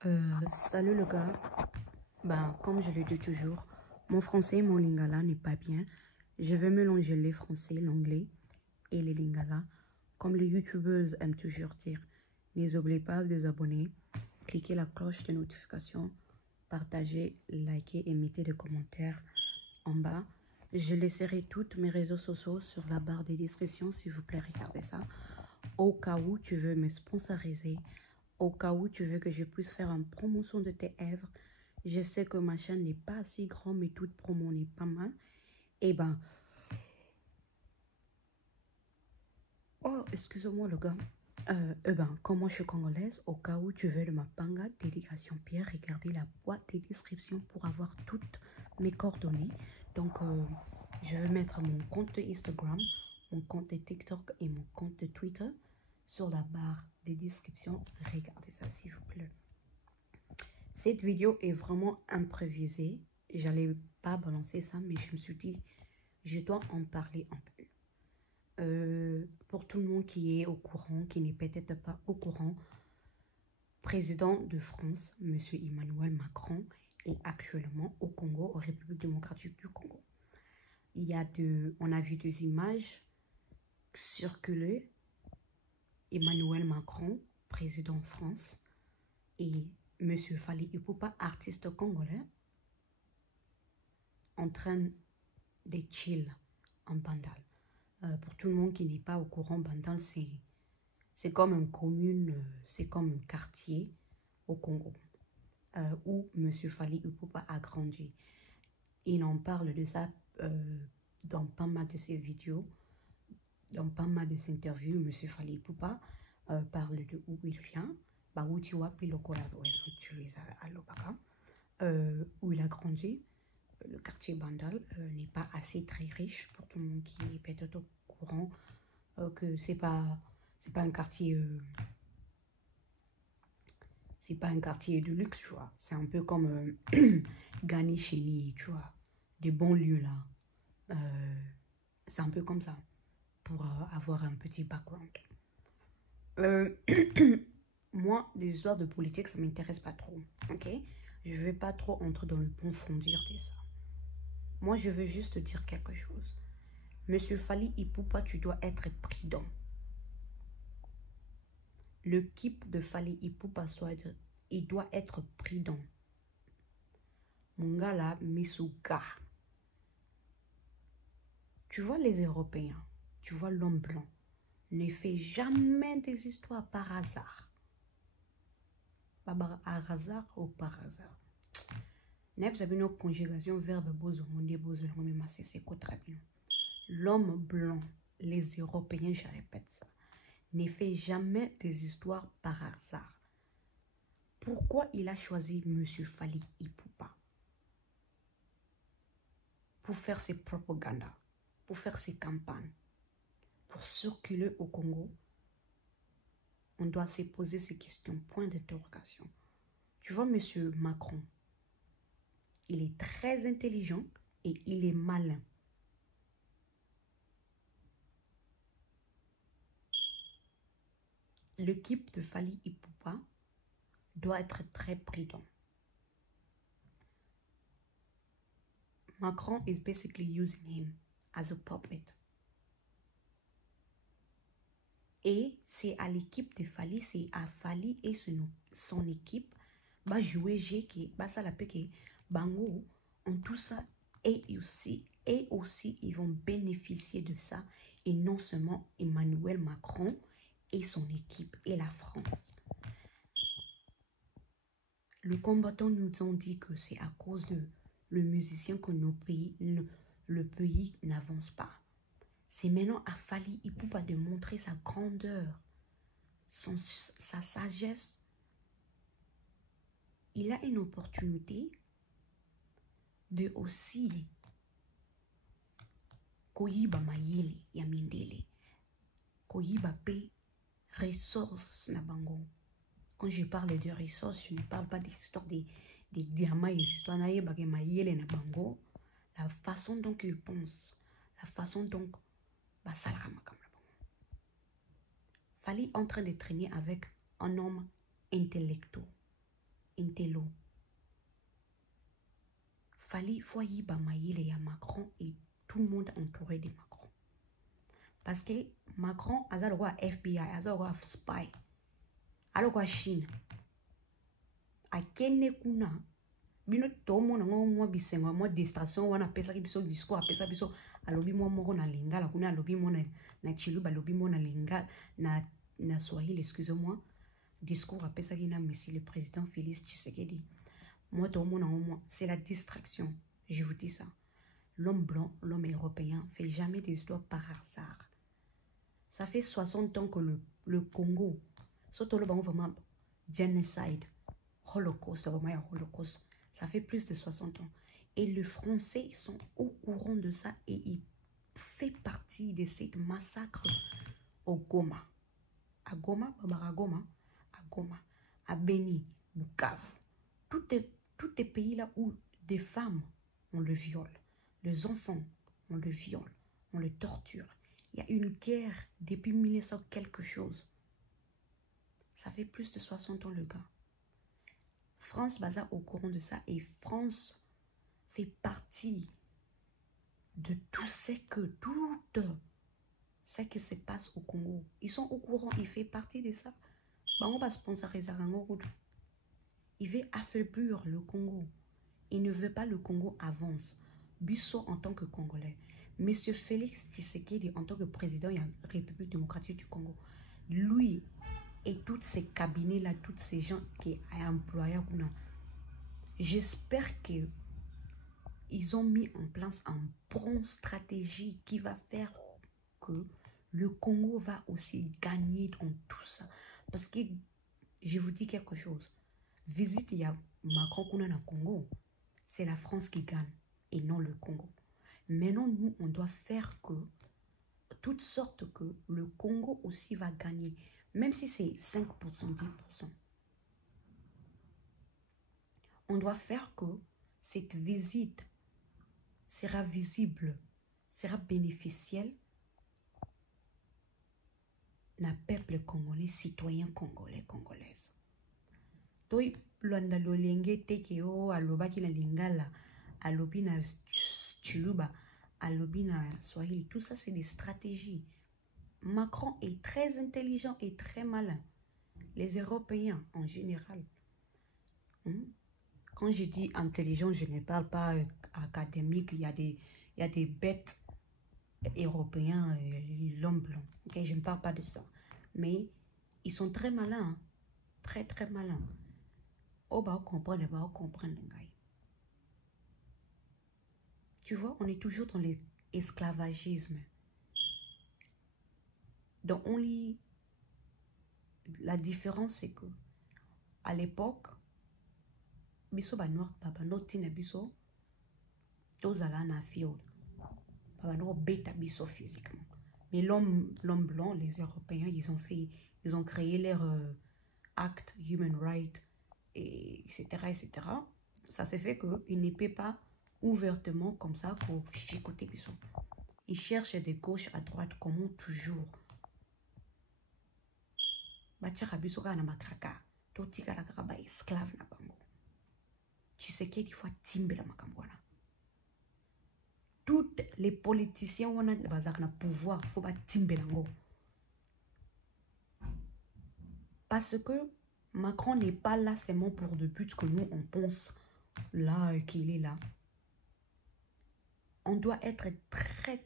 Salut le gars, comme je le dis toujours, mon français et mon lingala n'est pas bien. Je vais mélanger les français, l'anglais et les lingala. Comme les youtubeuses aiment toujours dire, n'oubliez pas de vous abonner, cliquez la cloche de notification, partagez, likez et mettez des commentaires en bas. Je laisserai tous mes réseaux sociaux sur la barre des descriptions, s'il vous plaît, regardez ça. Au cas où tu veux me sponsoriser, au cas où tu veux que je puisse faire une promotion de tes œuvres, je sais que ma chaîne n'est pas assez grande, mais toute promo n'est pas mal. Oh, excuse-moi le gars. Comme moi je suis congolaise, au cas où tu veux de ma panga, dédication Pierre, regardez la boîte de description pour avoir toutes mes coordonnées. Donc, je vais mettre mon compte de Instagram, mon compte de TikTok et mon compte de Twitter sur la barre des descriptions. Regardez ça s'il vous plaît. Cette vidéo est vraiment improvisée. J'allais pas balancer ça, mais je me suis dit, je dois en parler un peu. Pour tout le monde qui est au courant, qui n'est peut-être pas au courant, président de France, M. Emmanuel Macron, est actuellement au Congo, en République démocratique du Congo. On a vu des images circuler. Emmanuel Macron, président de France, et M. Fally Ipupa, artiste congolais, en train de chill en Bandal. Pour tout le monde qui n'est pas au courant, Bandal, c'est comme une commune, c'est comme un quartier au Congo, où M. Fally Ipupa a grandi. Il en parle de ça dans pas mal de ses vidéos, dans pas mal de ses interviews. M. Fally Ipupa parle de où il vient, où il a grandi. Le quartier Bandal n'est pas assez très riche pour tout le monde qui est peut-être au courant que c'est pas un quartier c'est pas un quartier de luxe, tu vois. C'est un peu comme Ganicheni, tu vois, des bons lieux là. C'est un peu comme ça pour avoir un petit background. Moi, les histoires de politique, ça m'intéresse pas trop, ok? Je vais pas trop entrer dans le profondir de ça. Moi, je veux juste te dire quelque chose. Monsieur Fally Ipupa, tu dois être prudent. L'équipe de Fally Ipupa, il doit être prudent. Mon gars là, Misuga. Tu vois les Européens, tu vois l'homme blanc, ne fait jamais des histoires par hasard. Pas par hasard ou par hasard. Vous avez une conjugation verbe besoin, mais c'est très bien. L'homme blanc, les Européens, je répète ça, ne fait jamais des histoires par hasard. Pourquoi il a choisi M. Fally Ipupa? Pour faire ses propagandas, pour faire ses campagnes, pour circuler au Congo. On doit se poser ces questions, point d'interrogation. Tu vois, M. Macron, il est très intelligent et il est malin. L'équipe de Fally Ipupa doit être très prudent. Macron is basically using him as a puppet. Et c'est à l'équipe de Fally, c'est à Fally et son équipe, va jouer qui va ça la que bango en tout ça et aussi ils vont bénéficier de ça, et non seulement Emmanuel Macron et son équipe et la France. Le combattant nous ont dit que c'est à cause de le musicien que le pays n'avance pas. C'est maintenant à Fally Ipupa de montrer sa grandeur, sa sagesse. Il a une opportunité de aussi koyiba mayele ya mindele, koyiba pe ressources na bango. Quand je parle de ressources, je ne parle pas des histoires des diamants et des histoires na mayele na bango. La façon dont ils pensent, la façon dont Fally en train de traîner avec un homme intellectuel. Intello. Fali foyi bamaïle ya Macron et tout le monde entouré de Macron. Parce que Macron a le roi FBI, a le roi spy, a le roi Chine. A kene kuna bino to mo na ngo bisengo mo distraction wana pesa ki biso discours pesa biso alobi mo moko na lingala kuna alobi mo na chiluba alobi mo na lingala na Swahili excusez-moi discours a pesa ki na monsieur le président Félix Tshisekedi. Moi to mo na ngo c'est la distraction, je vous dis ça. L'homme blanc, l'homme européen fait jamais des histoires par hasard. Ça fait 60 ans que le Congo surtout le bon vraiment génocide Holocauste, vraiment Holocauste. Ça fait plus de 60 ans. Et les Français sont au courant de ça et ils font partie de cette massacre au Goma. À Goma, à Goma, à Beni, Bukavu. Tous les pays là où des femmes, on le viole. Les enfants, on le viole. On le torture. Il y a une guerre depuis 1900 quelque chose. Ça fait plus de 60 ans le gars. France basa au courant de ça et France fait partie de tout ce que se passe au Congo. Ils sont au courant, ils font partie de ça. On va sponsoriser il veut affaiblir le Congo. Il ne veut pas le Congo avance. Bissot en tant que Congolais. Monsieur Félix Tshisekedi en tant que président de la République démocratique du Congo. Lui et tous ces cabinets-là, tous ces gens qui ont employé, j'espère qu'ils ont mis en place une bonne stratégie qui va faire que le Congo va aussi gagner dans tout ça. Parce que, je vous dis quelque chose, visite il y a Macron dans le Congo, c'est la France qui gagne et non le Congo. Maintenant, nous, on doit faire que, toutes sortes que le Congo aussi va gagner. Même si c'est 5%, 10%. On doit faire que cette visite sera visible, sera bénéficielle na peuple congolais, citoyen congolais, congolaise. Toi, luanda lolenge tekeo alobaki na lingala, alobi na chiluba, alobi na swahili, tout ça c'est des stratégies. Macron est très intelligent et très malin. Les Européens en général. Quand je dis intelligent, je ne parle pas académique. Il y a des bêtes européens, l'homme blanc. Okay? Je ne parle pas de ça. Mais ils sont très malins. Hein? Très, très malins. Oh, bah, on comprend. Tu vois, on est toujours dans l'esclavagisme. Donc, la différence, c'est que à l'époque, biso ba noir baba notina biso tozala na field baba no beta biso physiquement. Mais l'homme blanc, les Européens, ils ont créé leur acte human rights et etc. Ça se fait que il ne peut pas ouvertement comme ça pour chicoter biso. Ils cherchent de gauche à droite comme toujours. Bachaka biso ka na makraka to tikala ka ba esclave na bango. Tshisekedi faut timbela makambwana. Toutes les politiciens ont un pouvoir, faut pas timbela ngo. Parce que Macron n'est pas là seulement pour le but que nous on pense là qu'il est là. On doit être très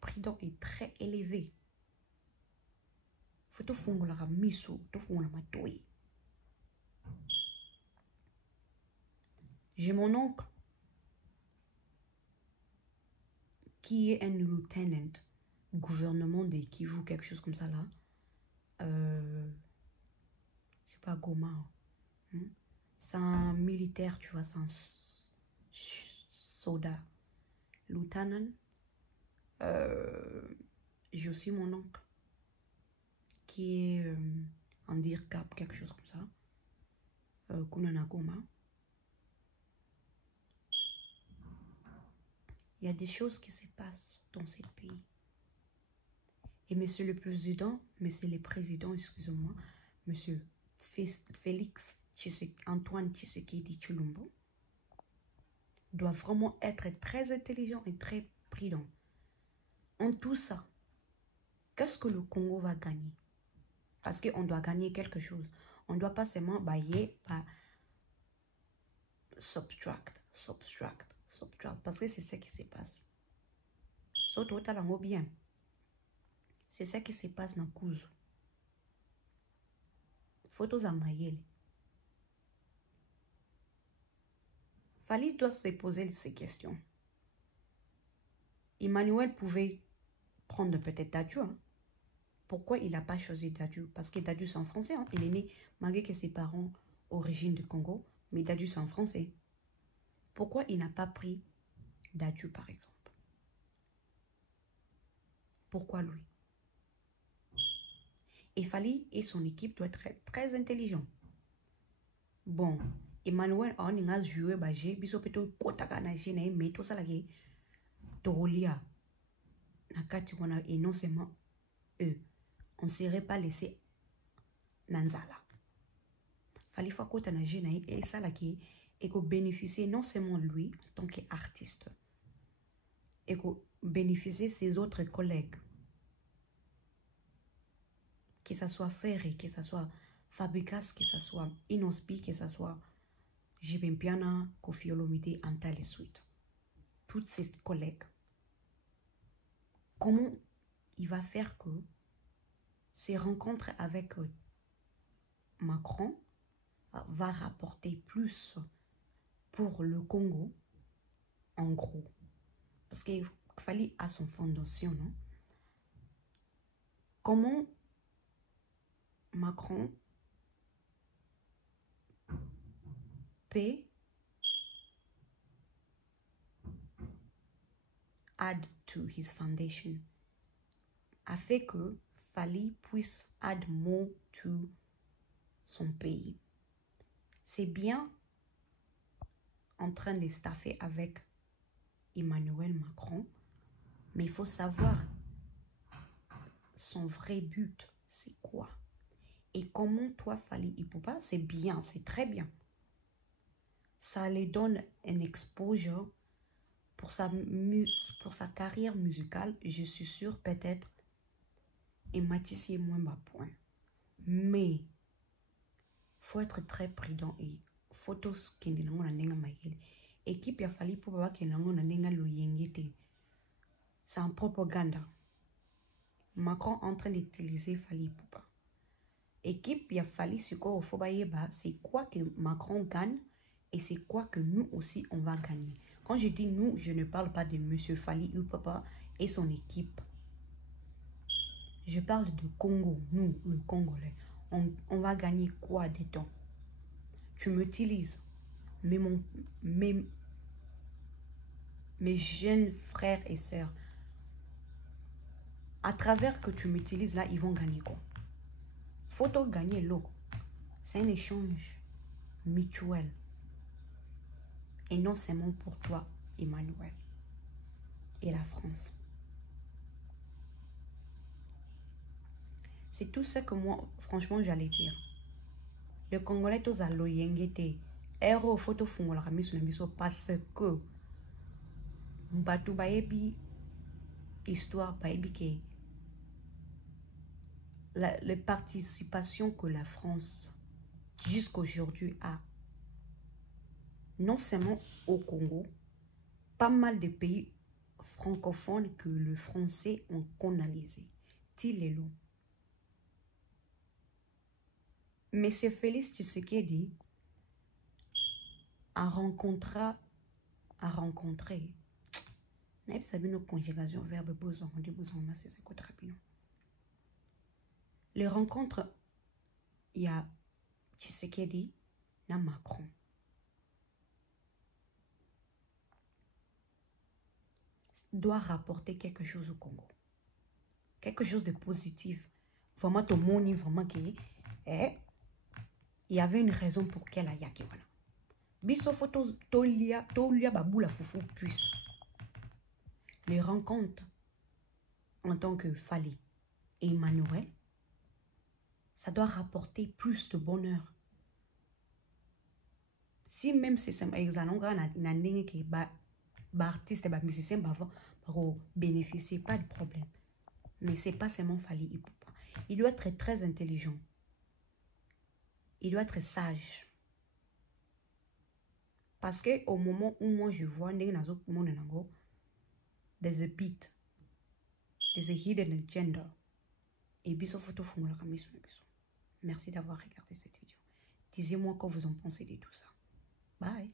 prudent et très élevé. Faut tout faire la miso, tout faire la matoi. J'ai mon oncle qui est un lieutenant gouvernement de Kivu, quelque chose comme ça là. C'est pas Goma. Hein? C'est un militaire, tu vois, c'est un soldat. Lieutenant. J'ai aussi mon oncle qui est en DIRCAP, quelque chose comme ça. Kunana Goma. Il y a des choses qui se passent dans ce pays. Et monsieur le président, excusez-moi, monsieur Félix Antoine Tshisekedi Tshilombo doit vraiment être très intelligent et très prudent. En tout ça, qu'est-ce que le Congo va gagner? Parce qu'on doit gagner quelque chose. On ne doit pas seulement bailler par subtract. Parce que c'est ce qui se passe. Surtout au bien. C'est ce qui se passe dans Kuzu. Photos à Mayele. Fali doit se poser ces questions. Emmanuel pouvait prendre peut-être Dadju. Hein. Pourquoi il n'a pas choisi Dadju? Parce que Dadju c'est en français. Hein. Il est né malgré que ses parents origine du Congo. Mais Dadju c'est en français. Pourquoi il n'a pas pris Dadju par exemple? Pourquoi lui? Et Fali et son équipe doivent être très intelligents. Bon, Emmanuel on a joué bagé, biso peto kotaka na jene mais tout ça là qui tolia nakati wana et non seulement eux, on serait pas laissé nanzala. Fali fa kota na jene et ça là qui et qu'on bénéficier non seulement lui en tant qu'artiste et qu'on bénéficier ses autres collègues. Que ce soit Ferré, que ce soit Fabricas, que ce soit Inospi, que ce soit Jibempiana, Kofi Olomide, Antal et suite. Toutes ces collègues. Comment il va faire que ces rencontres avec Macron va rapporter plus pour le Congo, en gros. Parce qu'il fallait à son fondation, non? Comment Macron peut add to his foundation a fait que Fali puisse add more to son pays. C'est bien en train de staffer avec Emmanuel Macron, mais il faut savoir son vrai but, c'est quoi? Et comment toi, Fali Ipupa, c'est bien, c'est très bien. Ça lui donne un exposure pour sa carrière musicale, je suis sûre peut-être, et Matisse est moins bas point. Mais, faut être très prudent et photos qui n'ont pas de équipe ya Fali Ipupa qui n'ont pas de c'est en propagande. Macron en train d'utiliser Fali Ipupa. Équipe ya Fali Siko Fobayeba, c'est quoi que Macron gagne et c'est quoi que nous aussi on va gagner. Quand je dis nous, je ne parle pas de Monsieur Fali Ipupa et son équipe. Je parle de Congo, nous, le Congolais. On va gagner quoi dedans? Tu m'utilises, mais mes jeunes frères et sœurs, à travers que tu m'utilises là, ils vont gagner quoi? Faut gagner l'eau. C'est un échange mutuel. Et non seulement pour toi, Emmanuel, et la France. C'est tout ce que moi, franchement, j'allais dire. Le Congolais, tous à l'oyengete. Ero photo fungo la kamisu na biso parce que mbatu baebi histoire baebi que la participation que la France jusqu'aujourd'hui a, non seulement au Congo, pas mal de pays francophones que le français ont colonisé. Tilelo. Monsieur Félix Tshisekedi a rencontré n'a pas nos conjugations verbe besoin on dit besoin c'est quoi rapidement. Les rencontres il y a Tshisekedi na Macron. Doit rapporter quelque chose au Congo. Quelque chose de positif. Vraiment tout le monde vraiment qui il y avait une raison pour qu'elle aille à Kiwana. Biso photo tolia baboula foufou plus. Les rencontres en tant que Fali et Emmanuel, ça doit rapporter plus de bonheur. Si même c'est un exemple, artiste, musicien, pour bénéficier, pas de problème. Mais c'est pas seulement Fally Ipupa. Il doit être très intelligent. Il doit être sage. Parce que au moment où moi je vois there's a beat, there's a hidden agenda. Et puis photo font la caméra. Merci d'avoir regardé cette vidéo. Dites-moi quoi vous en pensez de tout ça. Bye.